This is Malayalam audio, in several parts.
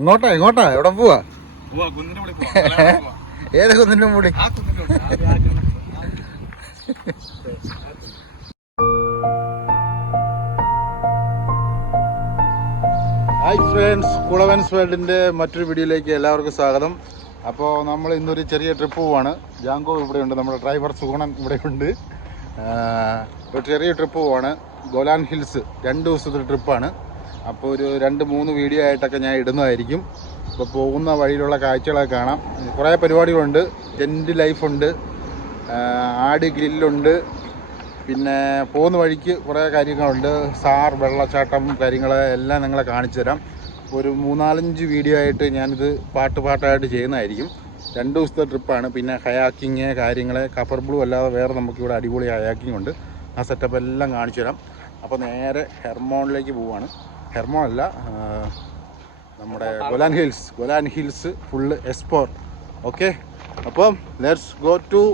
എങ്ങോട്ടാ എവിടെ പോവാ? ഏത് കുന്നിന്റെ മുകളിൽ? ഹായ് ഫ്രണ്ട്സ്, കുളവൻസ് വേൾഡിൻ്റെ മറ്റൊരു വീഡിയോയിലേക്ക് എല്ലാവർക്കും സ്വാഗതം. അപ്പോൾ നമ്മൾ ഇന്നൊരു ചെറിയ ട്രിപ്പ് പോവാണ്. ജാങ്കോ ഇവിടെയുണ്ട്, നമ്മുടെ ഡ്രൈവർ സുഗുണൻ ഇവിടെയുണ്ട്. ഒരു ചെറിയ ട്രിപ്പ് പോവാണ്, ഗോലാൻ ഹിൽസ്. 2 ദിവസത്തെ ട്രിപ്പാണ്. അപ്പോൾ ഒരു 2-3 വീഡിയോ ആയിട്ടൊക്കെ ഞാൻ ഇടുന്നതായിരിക്കും. ഇപ്പോൾ പോകുന്ന വഴിയിലുള്ള കാഴ്ചകളൊക്കെ കാണാം. കുറേ പരിപാടികളുണ്ട്. ടെൻറ്റ് ലൈഫുണ്ട്, ആട് ഗ്രില്ലുണ്ട്, പിന്നെ പോകുന്ന വഴിക്ക് കുറേ കാര്യങ്ങളുണ്ട്. സാർ വെള്ളച്ചാട്ടം കാര്യങ്ങളെല്ലാം നിങ്ങളെ കാണിച്ചു തരാം. ഒരു 3-4 വീഡിയോ ആയിട്ട് ഞാനിത് പാട്ടായിട്ട് ചെയ്യുന്നതായിരിക്കും. 2 ദിവസത്തെ ട്രിപ്പാണ്. പിന്നെ ഹയാക്കിങ് കാര്യങ്ങൾ, കഫർ ബ്ലൂ അല്ലാതെ വേറെ നമുക്കിവിടെ അടിപൊളി ഹയാക്കിങ് ഉണ്ട്. ആ സെറ്റപ്പ് എല്ലാം കാണിച്ചു തരാം. അപ്പോൾ നേരെ ഹെർമോണിലേക്ക് പോവുകയാണ്. ഹെർമോൺ അല്ല, നമ്മുടെ Golan Hills full explore. Okay, അപ്പം let's go to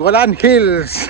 Golan Hills.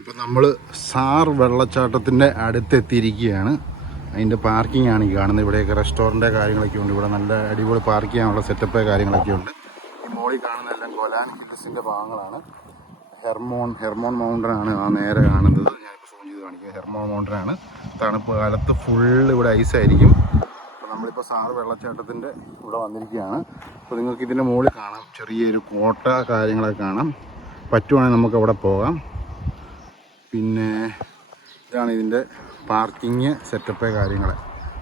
ഇപ്പം നമ്മൾ സാർ വെള്ളച്ചാട്ടത്തിൻ്റെ അടുത്തെത്തിയിരിക്കുകയാണ്. അതിൻ്റെ പാർക്കിംഗ് ആണ് ഈ കാണുന്നത്. ഇവിടെയൊക്കെ റെസ്റ്റോറൻറ്റ് കാര്യങ്ങളൊക്കെ ഉണ്ട്. ഇവിടെ നല്ല അടിപൊളി പാർക്ക് ചെയ്യാനുള്ള സെറ്റപ്പ് കാര്യങ്ങളൊക്കെ ഉണ്ട്. ഈ മോളിൽ കാണുന്നതെല്ലാം ഗോലാൻ ഹിൽസിൻ്റെ ഭാഗങ്ങളാണ്. ഹെർമോൺ മൗണ്ടൻ ആണ് ആ നേരെ കാണുന്നത്. ഞാനിപ്പോൾ സൂം ചെയ്ത് കാണിക്കുക. ഹെർമോൺ മൗണ്ടൻ ആണ്. തണുപ്പ് കാലത്ത് ഫുള്ള് ഇവിടെ ഐസായിരിക്കും. അപ്പോൾ നമ്മളിപ്പോൾ സാർ വെള്ളച്ചാട്ടത്തിൻ്റെ ഇവിടെ വന്നിരിക്കുകയാണ്. അപ്പോൾ നിങ്ങൾക്ക് ഇതിൻ്റെ മുകളിൽ കാണാം, ചെറിയൊരു കോട്ട കാര്യങ്ങളൊക്കെ കാണാം. പറ്റുവാണെങ്കിൽ നമുക്ക് അവിടെ പോകാം. പിന്നെ ഇതാണ് ഇതിൻ്റെ പാർക്കിങ് സെറ്റപ്പ് കാര്യങ്ങൾ.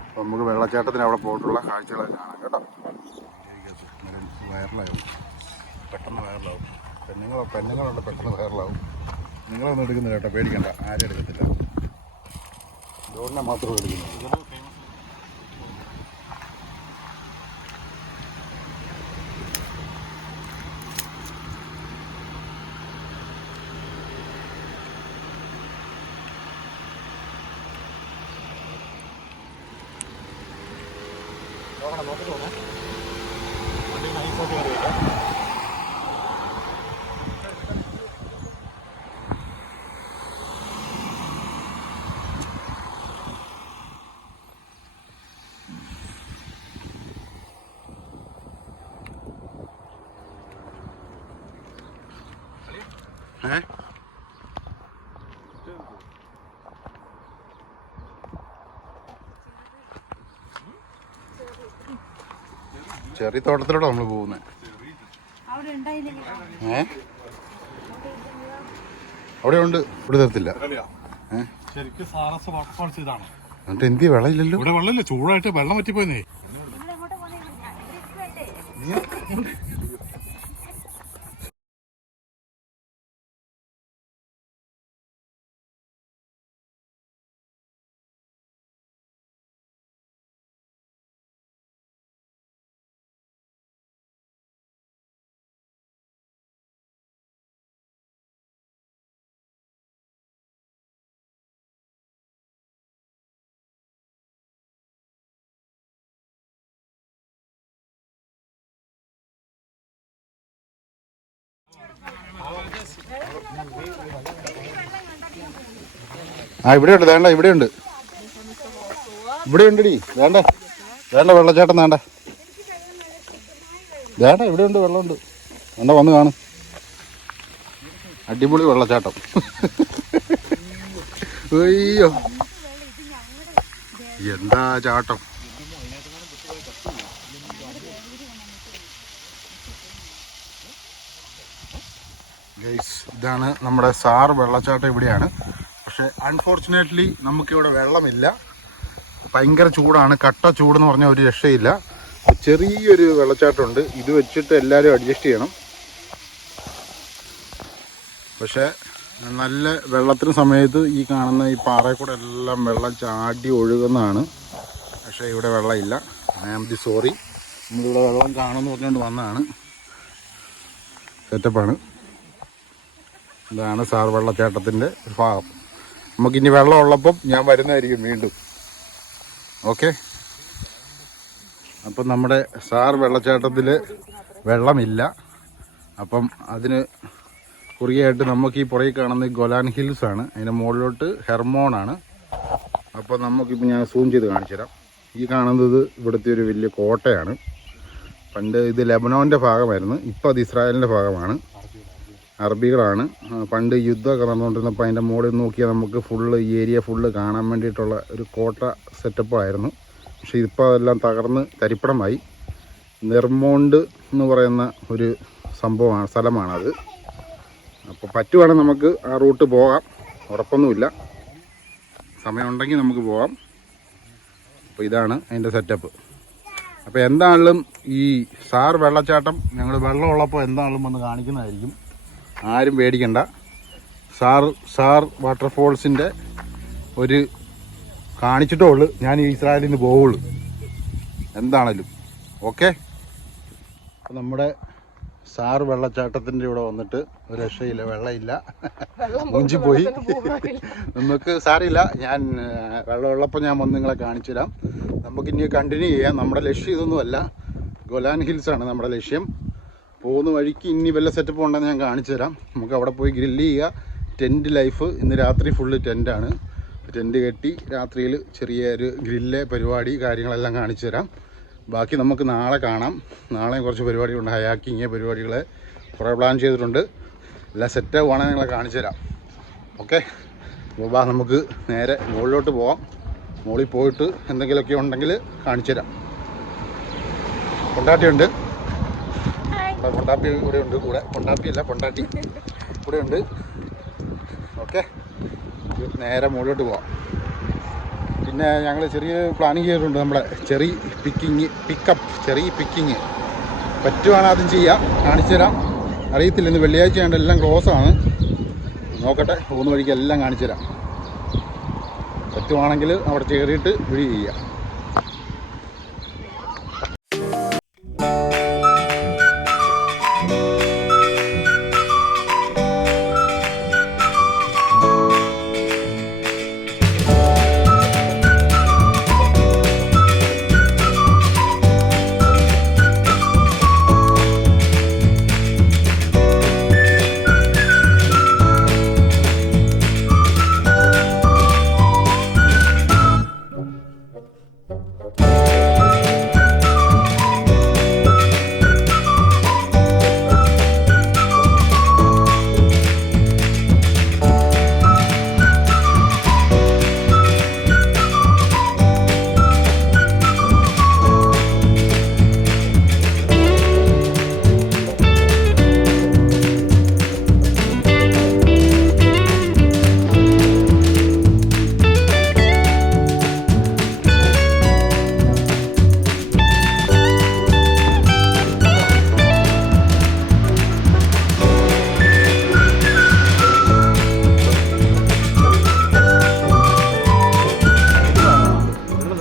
അപ്പോൾ നമുക്ക് വെള്ളച്ചാട്ടത്തിന് അവിടെ പോയിട്ടുള്ള കാഴ്ചകളൊക്കെ കാണാം കേട്ടോ. വൈറലാകും, പെട്ടെന്ന് വൈറലാവും. പെണ്ണുങ്ങളുണ്ട്, പെട്ടെന്ന് വൈറലാവും. നിങ്ങളൊന്നും എടുക്കുന്നില്ല കേട്ടോ, പേടിക്കണ്ട, ആരും എടുക്കത്തില്ല. ജോണിനെ മാത്രമേ എടുക്കുന്നുള്ളൂ. നോക്കി തോന്നേ വണ്ടി നൈസോട്ട് കയറിയില്ല. ചെറിയ തോട്ടത്തിലൂടെ നമ്മൾ പോകുന്നത്. അവിടെ ഉണ്ട്, ഇവിടെ തരത്തില്ല. ശരിക്കും സാറസ് വാട്ടർഫാൾസ് ഇതാണ്. എന്നിട്ട് എന്തി വെള്ളമില്ലല്ലോ? ഇവിടെ വെള്ളമില്ല, ചൂടായിട്ട് വെള്ളം പറ്റിപ്പോയെന്നേ. ആ ഇവിടെയുണ്ട്, വേണ്ട ഇവിടെയുണ്ട്, ഇവിടെ ഉണ്ടടി. വേണ്ട വേണ്ട വെള്ളച്ചാട്ടം വേണ്ട, വേണ്ട ഇവിടെയുണ്ട്, വെള്ളമുണ്ട്. വേണ്ട വന്ന് കാണും, അടിപൊളി വെള്ളച്ചാട്ടം. അയ്യോ എന്താ ചാട്ടം. ഗൈസ്, ഇതാണ് നമ്മുടെ സാർ വെള്ളച്ചാട്ടം, ഇവിടെയാണ്. പക്ഷേ അൺഫോർച്ചുനേറ്റ്ലി നമുക്കിവിടെ വെള്ളമില്ല. ഭയങ്കര ചൂടാണ്, കട്ട ചൂടെന്ന് പറഞ്ഞാൽ ഒരു രക്ഷയില്ല. ചെറിയൊരു വെള്ളച്ചാട്ടമുണ്ട്, ഇത് വെച്ചിട്ട് എല്ലാവരും അഡ്ജസ്റ്റ് ചെയ്യണം. പക്ഷേ നല്ല വെള്ളത്തിന് സമയത്ത് ഈ കാണുന്ന ഈ പാറയിൽ കൂടെ എല്ലാം വെള്ളം ചാടി ഒഴുകുന്നതാണ്. പക്ഷേ ഇവിടെ വെള്ളമില്ല. I am sorry. നമ്മളിവിടെ വെള്ളം കാണുമെന്ന് പറഞ്ഞുകൊണ്ട് വന്നതാണ്. സെറ്റപ്പാണ്. ഇതാണ് സാർ വെള്ളച്ചാട്ടത്തിൻ്റെ ഒരു ഭാഗം. നമുക്കിനി വെള്ളം ഉള്ളപ്പം ഞാൻ വരുന്നതായിരിക്കും വീണ്ടും. ഓക്കെ, അപ്പം നമ്മുടെ സാർ വെള്ളച്ചാട്ടത്തിൽ വെള്ളമില്ല. അപ്പം അതിന് കുറുകയായിട്ട് നമുക്ക് ഈ പുറകിൽ കാണുന്ന ഗോലാൻ ഹിൽസാണ്, അതിൻ്റെ മുകളിലോട്ട് ഹെർമോണാണ്. അപ്പോൾ നമുക്കിപ്പോൾ ഞാൻ സൂം ചെയ്ത് കാണിച്ചു തരാം. ഈ കാണുന്നത് ഇവിടുത്തെ ഒരു വലിയ കോട്ടയാണ്. പണ്ട് ഇത് ലെബനോൻ്റെ ഭാഗമായിരുന്നു, ഇപ്പോൾ അത് ഇസ്രായേലിൻ്റെ ഭാഗമാണ്. അറബികളാണ്. പണ്ട് യുദ്ധമൊക്കെ നടന്നുകൊണ്ടിരുന്നപ്പോൾ അതിൻ്റെ മുകളിൽ നോക്കിയാൽ നമുക്ക് ഫുള്ള് ഈ ഏരിയ ഫുള്ള് കാണാൻ വേണ്ടിയിട്ടുള്ള ഒരു കോട്ട സെറ്റപ്പായിരുന്നു. പക്ഷേ ഇതിപ്പോൾ അതെല്ലാം തകർന്ന് തരിപ്പണമായി. നിർമോണ്ട് എന്ന് പറയുന്ന ഒരു സംഭവമാണ്, സ്ഥലമാണത്. അപ്പോൾ പറ്റുവാണെങ്കിൽ നമുക്ക് ആ റൂട്ട് പോകാം, ഉറപ്പൊന്നുമില്ല. സമയമുണ്ടെങ്കിൽ നമുക്ക് പോകാം. അപ്പോൾ ഇതാണ് അതിൻ്റെ സെറ്റപ്പ്. അപ്പോൾ എന്താണെങ്കിലും ഈ സാർ വെള്ളച്ചാട്ടം ഞങ്ങൾ വെള്ളമുള്ളപ്പോൾ എന്താണെങ്കിലും വന്ന് കാണിക്കുന്നതായിരിക്കും. ആരും പേടിക്കണ്ട. സാർ വാട്ടർഫോൾസിൻ്റെ ഒരു കാണിച്ചിട്ടേ ഉള്ളൂ ഞാൻ ഈ ഇസ്രായേലിൽ നിന്ന് പോവുള്ളൂ എന്താണേലും. ഓക്കെ, അപ്പോൾ നമ്മുടെ സാർ വെള്ളച്ചാട്ടത്തിൻ്റെ ഇവിടെ വന്നിട്ട് ഒരു രക്ഷയില്ല, വെള്ളമില്ല, മുഞ്ചിപ്പോയി. നമുക്ക് സാറിയില്ല, ഞാൻ വെള്ളമുള്ളപ്പോൾ ഞാൻ വന്ന് നിങ്ങളെ കാണിച്ചു തരാം. നമുക്കിനി കണ്ടിന്യൂ ചെയ്യാം. നമ്മുടെ ലക്ഷ്യം ഇതൊന്നുമല്ല, ഗോലാൻ ഹിൽസാണ് നമ്മുടെ ലക്ഷ്യം. പോകുന്ന വഴിക്ക് ഇനി വല്ല സെറ്റപ്പ് ഉണ്ടെന്ന് ഞാൻ കാണിച്ചു തരാം. നമുക്ക് അവിടെ പോയി ഗ്രില്ല് ചെയ്യുക. ടെൻറ്റ് ലൈഫ് ഇന്ന് രാത്രി ഫുള്ള് ടെൻറ്റാണ്. ടെൻറ്റ് കെട്ടി രാത്രിയിൽ ചെറിയൊരു ഗ്രില്ല് പരിപാടി കാര്യങ്ങളെല്ലാം കാണിച്ചു തരാം. ബാക്കി നമുക്ക് നാളെ കാണാം. നാളെയും കുറച്ച് പരിപാടികളുണ്ട്, ഹയാക്കിങ് പരിപാടികൾ കുറേ പ്ലാൻ ചെയ്തിട്ടുണ്ട്. എല്ലാം സെറ്റ് ആവുകയാണെങ്കിൽ നിങ്ങളെ കാണിച്ചു തരാം. ഓക്കെ, അപ്പോൾ വാ നമുക്ക് നേരെ മുകളിലോട്ട് പോവാം. മുകളിൽ പോയിട്ട് എന്തെങ്കിലുമൊക്കെ ഉണ്ടെങ്കിൽ കാണിച്ചു തരാം. കൊണ്ടാട്ടിയുണ്ട്, കൊണ്ടാപ്പി ഇവിടെ ഉണ്ട്, കൂടെ കൊണ്ടാപ്പിയല്ല പൊണ്ടാട്ടി ഇവിടെ ഉണ്ട്. ഓക്കെ, നേരെ മുകളിലോട്ട് പോവാം. പിന്നെ ഞങ്ങൾ ചെറിയ പ്ലാനിങ് ചെയ്തിട്ടുണ്ട്, നമ്മുടെ ചെറി പിക്കിങ് പറ്റുവാണെങ്കിൽ അതും ചെയ്യാം, കാണിച്ചു തരാം. അറിയത്തില്ല, ഇന്ന് വെള്ളിയാഴ്ച ആയതുകൊണ്ട് എല്ലാം ക്ലോസ് ആണ്. നോക്കട്ടെ, പോകുന്ന വഴിക്ക് എല്ലാം കാണിച്ചു തരാം. പറ്റുവാണെങ്കിൽ അവിടെ കയറിയിട്ട് വീഡിയോ ചെയ്യാം.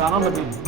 കാണാൻ പറ്റില്ല.